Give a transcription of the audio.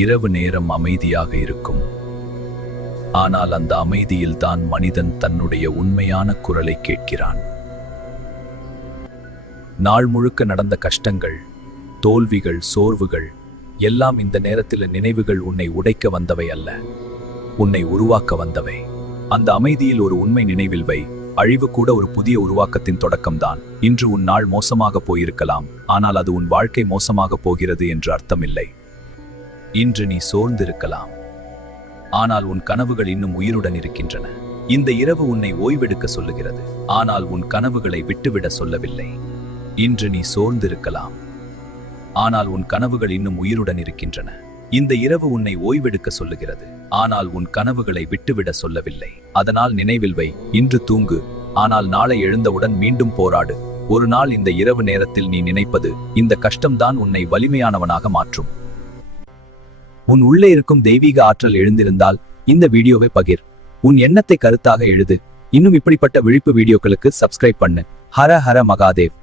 இரவு நேரம் அமைதியாக இருக்கும். ஆனால் அந்த அமைதியில் தான் மனிதன் தன்னுடைய உண்மையான குரலை கேட்கிறான். நாள் முழுக்க நடந்த கஷ்டங்கள், தோல்விகள், சோர்வுகள் எல்லாம் இந்த நேரத்தில் நினைவுகள் உன்னை உடைக்க வந்தவை அல்ல, உன்னை உருவாக்க வந்தவை. அந்த அமைதியில் ஒரு உண்மை நினைவில் வை, அழிவு கூட ஒரு புதிய உருவாக்கத்தின் தொடக்கம்தான். இன்று உன் நாள் மோசமாக போயிருக்கலாம், ஆனால் அது உன் வாழ்க்கை மோசமாக போகிறது என்று அர்த்தமில்லை. இன்று நீ சோர்ந்திருக்கலாம், ஆனால் உன் கனவுகள் இன்னும் உயிருடன் இருக்கின்றன. இந்த இரவு உன்னை ஓய்வெடுக்க சொல்லுகிறது, ஆனால் உன் கனவுகளை விட்டுவிட சொல்லவில்லை. இன்று நீ சோர்ந்திருக்கலாம், ஆனால் உன் கனவுகள் இன்னும் உயிருடன் இருக்கின்றன. இந்த இரவு உன்னை ஓய்வெடுக்க சொல்லுகிறது, ஆனால் உன் கனவுகளை விட்டுவிட சொல்லவில்லை. அதனால் நினைவில் வை, இன்று தூங்கு, ஆனால் நாளை எழுந்தவுடன் மீண்டும் போராடு. ஒரு நாள் இந்த இரவு நேரத்தில் நீ நினைப்பது, இந்த கஷ்டம்தான் உன்னை வலிமையானவனாக மாற்றும். உன் உள்ளே இருக்கும் தெய்வீக ஆற்றல் எழுந்திருந்தால் இந்த வீடியோவை பகிர். உன் எண்ணத்தை கருத்தாக எழுது. இன்னும் இப்படிப்பட்ட விழிப்பு வீடியோக்களுக்கு சப்ஸ்கிரைப் பண்ணு. ஹர ஹர மகாதேவ்.